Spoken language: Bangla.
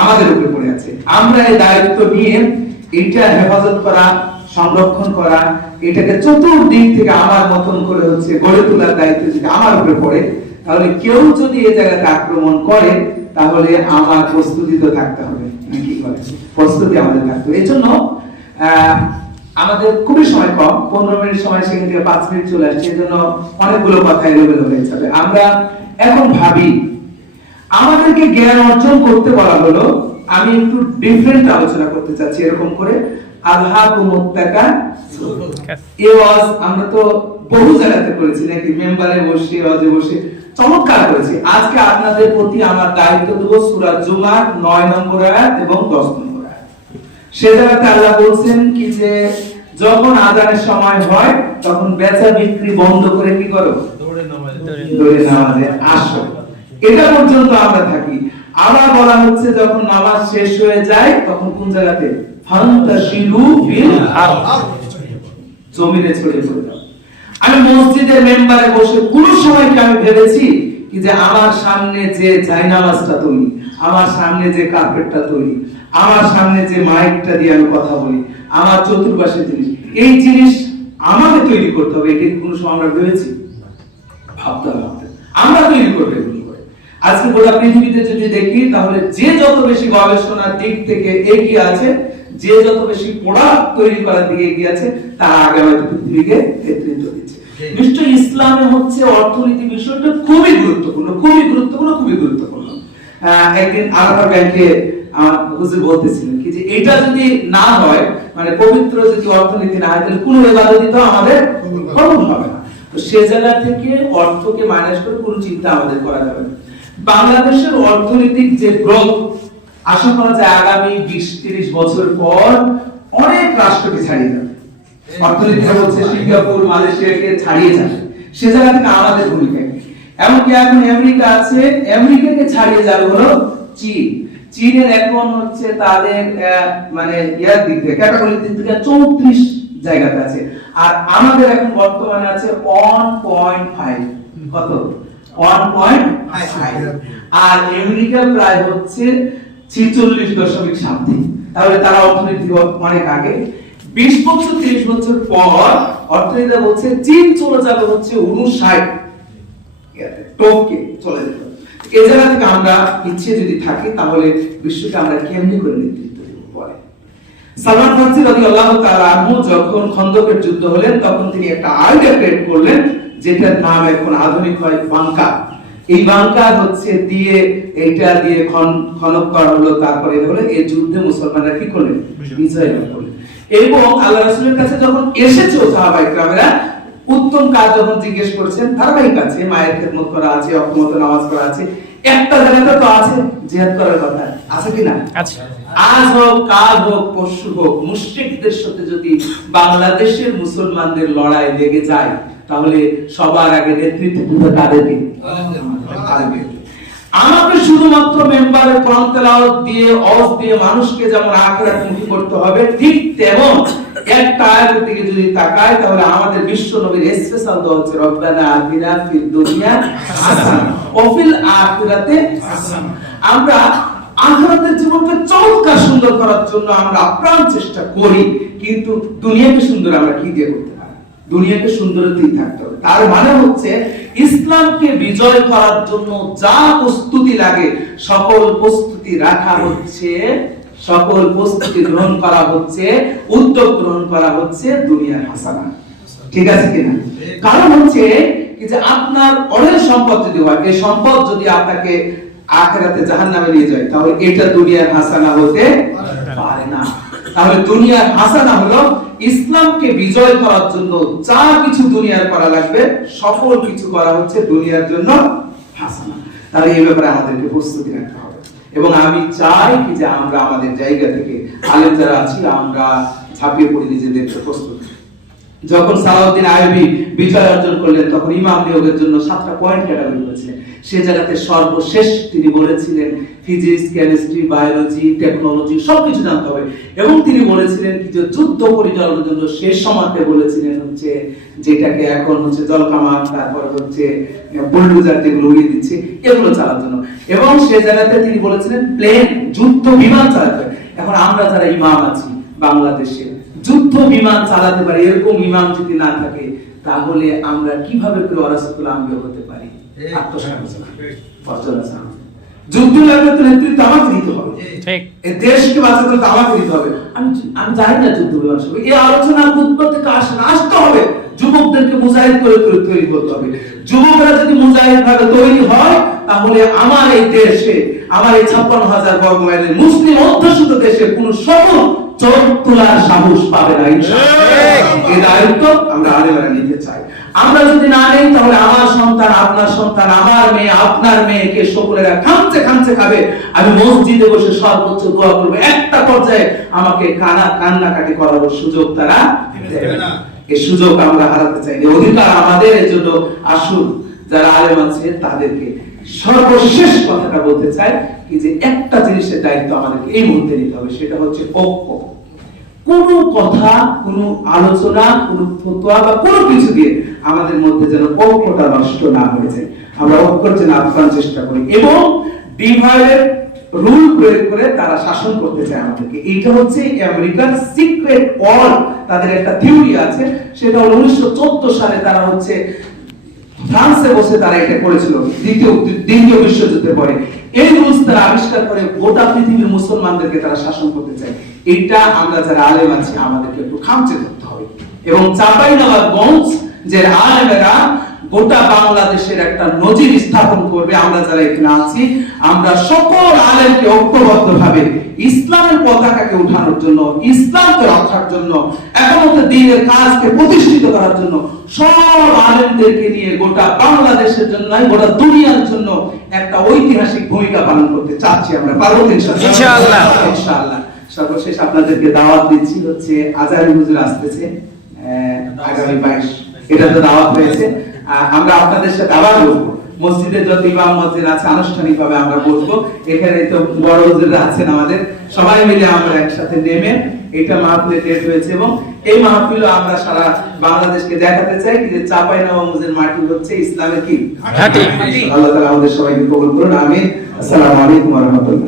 আমাদের উপরে পড়ে আছে। আমরা এই দায়িত্ব নিয়ে এটা হেফাজত করা, সংরক্ষণ করা, এটাকে চতুর্দিক থেকে আমার মতন করে হচ্ছে গড়ে তোলার দায়িত্ব যদি আমার উপরে পড়ে, তাহলে কেউ যদি এই জায়গাতে আক্রমণ করে তাহলে আমার প্রস্তুতি তো থাকতে হবে, নাকি করে প্রস্তুতি আমাদের থাকতে হবে। এই জন্য আমাদের খুবই সময় কম, 15 মিনিট সময়, সেখান থেকে 5 মিনিট চলে আসছে, এই জন্য অনেকগুলো কথা এলোমেলো হয়ে যাবে। আমরা এখন ভাবি আমাদেরকে জ্ঞান অর্জন করতে বলা হলো, আমি একটু ডিফারেন্ট আলোচনা করতে চাচ্ছি এরকম করে। আলহাকুমুত তাকাসুর, এই ওয়াজ আমরা তো বহু জায়গাতে করেছি নাকি, মেম্বারে বসে, ওয়াজে বসে চমৎকার করেছি। আজকে আপনাদের প্রতি আমার দায়িত্ব দেব সূরা জুমার 9 নম্বর আয়াত এবং 10 নম্বর আয়াত। সে জায়গাতে আল্লাহ বলছেন কি যে যখন আযানের সময় হয় তখন বেচা বিক্রি বন্ধ করে কি করো, দৌড়ে নামাজে আসো। এটা পর্যন্ত আমরা থাকি। আবার বলা হচ্ছে যখন নামাজ শেষ হয়ে যায় তখন কোন জায়গাতে, ফান্তাশিরু ফিল আরদ, জমিনে ছড়িয়ে পড়ে যাও। আমি মসজিদের মেম্বারে বসে কোন সময় কি আমি ভেবেছি কি যে আমার সামনে যে জায়নামাজটা তৈরি, আমার সামনে যে কার্পেটটা তৈরি, আমার সামনে যে মাইকটা দিয়ে আমি কথা বলি, আমার চতুর্পাশে জিনিস, এই জিনিস আমাকে তৈরি করতে হবে, এটা কোন সময় আমরা ভেবেছি? ভাবতে হবে আমরা তৈরি করবো এগুলো করে। আজকে গোটা পৃথিবীতে যদি দেখি তাহলে যে যত বেশি গবেষণার দিক থেকে এগিয়ে আছে, যে যত বেশি প্রোডাক্ট তৈরি করার দিকে এগিয়ে আছে, তারা আগে হয়তো পৃথিবীকে নেতৃত্ব দিচ্ছে। নিশ্চয়ই ইসলামে হচ্ছে অর্থনীতি বিষয়টা খুবই গুরুত্বপূর্ণ, খুবই গুরুত্বপূর্ণ, খুবই গুরুত্বপূর্ণ। একদিন আরাফা ব্যাংকে হুজুর বলতেছিলেন কি যে এটা যদি না হয়, মানে পবিত্র যদি অর্থনীতি না হয়, তাহলে কোনো ইবাদতই তো আমাদের কবুল হবে না। তো সে জায়গা থেকে অর্থকে মাইনাস করে কোনো চিন্তা আমাদের করা যাবে না। বাংলাদেশের অর্থনৈতিক যে গ্রোথ আশা করা যায় আগামী 20-30 বছর পর অনেক রাষ্ট্রকে ছাড়িয়ে যাবে। অর্থনীতি হচ্ছে সিঙ্গাপুর, মালয়েশিয়াকে ছাড়িয়ে যাবে। সে জায়গা থেকে আমাদের ভূমিকা, এমনকি এখন আমেরিকা আছে, আমেরিকাকে ছাড়িয়ে যাবে হলো চীন। চীনের এখন হচ্ছে তাদের মানে ইয়ার দিক থেকে, ক্যাটাগরির দিক থেকে 34 জায়গাতে আছে, আর আমাদের এখন বর্তমানে আছে 1.5, কত 1.5, আর আমেরিকা প্রায় হচ্ছে 46.7। তাহলে তারা অর্থনীতি অনেক আগে। 20 বছর 30 বছর পর অর্থনীতি বলছে চীন চলে যাবে হচ্ছে 59 টপকে চলে যাবে। এই জায়গা থেকে আমরা ইচ্ছে যদি থাকি তাহলে বিশ্বকে আমরা কেমনি করে নেতৃত্ব দেব বলে। সালমান ফারসি রাদিয়াল্লাহু তাআলা আনহু যখন খন্দকের যুদ্ধ হলেন তখন তিনি একটা আইডিয়া ক্রিয়েট করলেন, যেটার নাম এখন আধুনিক হয় বাংকার। এই বাংকার হচ্ছে দিয়ে এইটা দিয়ে খনক করা হলো, তারপরে হলো এই যুদ্ধে মুসলমানরা কি করলেন, বিজয় লাভ করলেন। এবং আল্লাহ রাসূলের কাছে যখন এসেছে সাহাবায়ে কেরামেরা উত্তম কাজ যখন জিজ্ঞেস করেছেন, ধারাবাহিক আছে, মায়ের খেদমত করা আছে, অক্ষমত নামাজ পড়া আছে, একটা জায়গাতে তো আছে জিহাদ করার কথা, আছে কি না? আছে। আজ হোক, কাল হোক, পরশু হোক, মুশরিকদের সাথে যদি বাংলাদেশের মুসলমানদের লড়াই লেগে যায় তাহলে সবার আগে নেতৃত্ব দিতে কাদেরকে? আমাকে শুধুমাত্র মেম্বারে কোরআন তেলাওয়াত দিয়ে, ওয়াজ দিয়ে মানুষকে যেমন আখিরাতমুখী করতে হবে, ঠিক তেমন একটা আয়াতের দিকে যদি তাকাই তাহলে আমাদের বিশ্ব নবীর স্পেশাল দোয়া হচ্ছে রব্বানা আতিনা ফিদ দুনিয়া হাসানাহ ওয়া ফিল আখিরাতি হাসানাহ। আমরা আখিরাতের জীবনকে চমৎকার সুন্দর করার জন্য আমরা আপ্রাণ চেষ্টা করি, কিন্তু দুনিয়াকে সুন্দর আমরা কি দিয়ে করতে পারি? দুনিয়াকে সুন্দরতেই থাকতে হবে। তার মানে হচ্ছে ইসলামকে বিজয় করার জন্য যা প্রস্তুতি লাগে সকল প্রস্তুতি রাখা হচ্ছে, সকল প্রস্তুতি গ্রহণ করা হচ্ছে, উদ্যোগ গ্রহণ করা হচ্ছে দুনিয়ার হাসানা। ঠিক আছে কিনা? কারণ হচ্ছে কি যে আপনার অনেক সম্পদ যদি হয়, এই সম্পদ যদি আপনাকে আখিরাতে জাহান্নামে নিয়ে যায় তাহলে এটা দুনিয়ার হাসানা হতে পারে না। তাহলে দুনিয়ার হাসানা হলো ইসলামকে বিজয় করার জন্য যা কিছু দুনিয়ার করা লাগবে সকল কিছু করা হচ্ছে দুনিয়ার জন্য হাসানা। তাহলে এই ব্যাপারে আমাদেরকে প্রস্তুতি রাখতে হবে। এবং আমি চাই কি যে আমরা আমাদের জায়গা থেকে আলেম যারা আছি আমরা ঝাঁপিয়ে পড়ি নিজেদেরকে প্রস্তুত। যখন সালাউদ্দিন আইয়ুবী বিজয় অর্জন করলেন তখন ইমাম নিয়োগের জন্য 7টা পয়েন্ট ক্যাটাগরি করেছিলেন। সে জায়গাতে সর্বশেষ তিনি বলেছিলেন ফিজিক্স, কেমিস্ট্রি, বায়োলজি, টেকনোলজি সবকিছু জানতে হবে। এবং তিনি বলেছিলেন কি যে যুদ্ধ পরিচালনার জন্য শেষ সময়তে বলেছিলেন হচ্ছে যেটাকে এখন হচ্ছে জলকামান, তারপর হচ্ছে বুলডোজার যেগুলো উড়িয়ে দিচ্ছে, এগুলো চালানোর জন্য। এবং সে জায়গাতে তিনি বলেছিলেন প্লেন, যুদ্ধ বিমান চালাতে হবে। এখন আমরা যারা ইমাম আছি বাংলাদেশে, যুদ্ধ বিমান চালাতে পারি এরকম ইমাম যদি না থাকে, তাহলে আমরা কিভাবে করে ওয়ারাসাতুল আম্বিয়া হতে পারি? আত্মসমালোচনা, পর্যালোচনা। যুদ্ধ লাগলে তো নেতৃত্ব আমাকে দিতে হবে, ঠিক, এই দেশকে বাঁচাতে তো আমাকে দিতে হবে। আমি জানি না যুদ্ধ বিমান সব এই আলোচনা উৎপত্তি থেকে আসতে হবে। যুবকদেরকে মুজাহিদ করে তৈরি করতে হবে। যুবকরা যদি মুজাহিদ ভাবে তৈরি হয়, তাহলে আমার এই দেশে, আমার এই 56,000 বর্গ মাইলের মুসলিম অধ্যুষিত দেশে কোন সকল চোখ তোলার সাহস পাবে না ইনশাআল্লাহ। এই দায়িত্ব আমরা আলেমরা নিতে চাই। আমরা যদি না নেই, তাহলে আমার সন্তান, আপনার সন্তান, আমার মেয়ে, আপনার মেয়েকে সকলেরা খামচে খামচে খাবে। আমি মসজিদে বসে সর্বোচ্চ দোয়া করব, একটা পর্যায়ে আমাকে কান্নাকাটি করার সুযোগ তারা দেবে না। এই সুযোগ আমরা হারাতে চাই না। অধিকার আমাদের। এজন্য আসুন যারা আলেম আছে তাদেরকে সর্বশেষ কথাটা বলতে চাই কি যে একটা জিনিসের দায়িত্ব আমাদেরকে এই মুহূর্তে নিতে হবে, সেটা হচ্ছে ঐক্য। কোন কথা, কোন আলোচনা, কোন ফতোয়া বা কোনো কিছু দিয়ে আমাদের মধ্যে যেন ঐক্যটা নষ্ট না হয়ে যায়। আমরা ঐক্যের জন্য আপ্রাণ চেষ্টা করি এবং ডিভাইডেড রুল প্রয়োগ করে তারা শাসন করতে চায় আমাদেরকে। এটা হচ্ছে আমেরিকার সিক্রেট ওয়ার, তাদের একটা থিওরি আছে। সেটা হলো 1914 সালে তারা হচ্ছে ফ্রান্সে বসে তারা এটা করেছিল দ্বিতীয় বিশ্বযুদ্ধের পরে। এই রুলস তারা আবিষ্কার করে গোটা পৃথিবীর মুসলমানদেরকে তারা শাসন করতে চায়। এটা আমরা যারা আলেম আছি আমাদেরকে একটু খামচে ধরতে হবে। এবং চাঁপাইনবাবগঞ্জ যে আলেমেরা গোটা বাংলাদেশের একটা নজির স্থাপন করবে। আমরা যারা এখানে আছি, আমরা সকল আলেমকে ঐক্যবদ্ধভাবে ইসলামের পতাকাকে উঠানোর জন্য, ইসলামকে রক্ষার জন্য, একমাত্র দ্বীনের কাজকে প্রতিষ্ঠিত করার জন্য সব আলেমদেরকে নিয়ে গোটা বাংলাদেশের জন্য, গোটা দুনিয়ার জন্য একটা ঐতিহাসিক ভূমিকা পালন করতে চাচ্ছি। আমরা পারবো ইনশাআল্লাহ। ইনশাআল্লাহ। সর্বশেষ আপনাদেরকে দাওয়াত দিচ্ছি হচ্ছে আজহারি হুজুর আসতেছে আগামী 22, এটা তো দাওয়াত হয়েছে। আমরা আপনাদের সাথে আবার বলবো, মসজিদে যত ইমাম মসজিদ আছে আনুষ্ঠানিকভাবে আমরা বলবো। এখানে তো বড় হুজুররা আছেন আমাদের, সবাই মিলে আমরা একসাথে নেমে এটা মাহফিলে ডেট হয়েছে। এবং এই মাহফিলও আমরা সারা বাংলাদেশকে দেখাতে চাই যে চাঁপাইনবাবগঞ্জের মাটি হচ্ছে ইসলামের কি ঘাঁটি। আল্লাহ তাআলা আমাদের সবাইকে কবুল করুন, আমিন। আসসালামু আলাইকুম ওয়া রাহমাতুল্লাহ।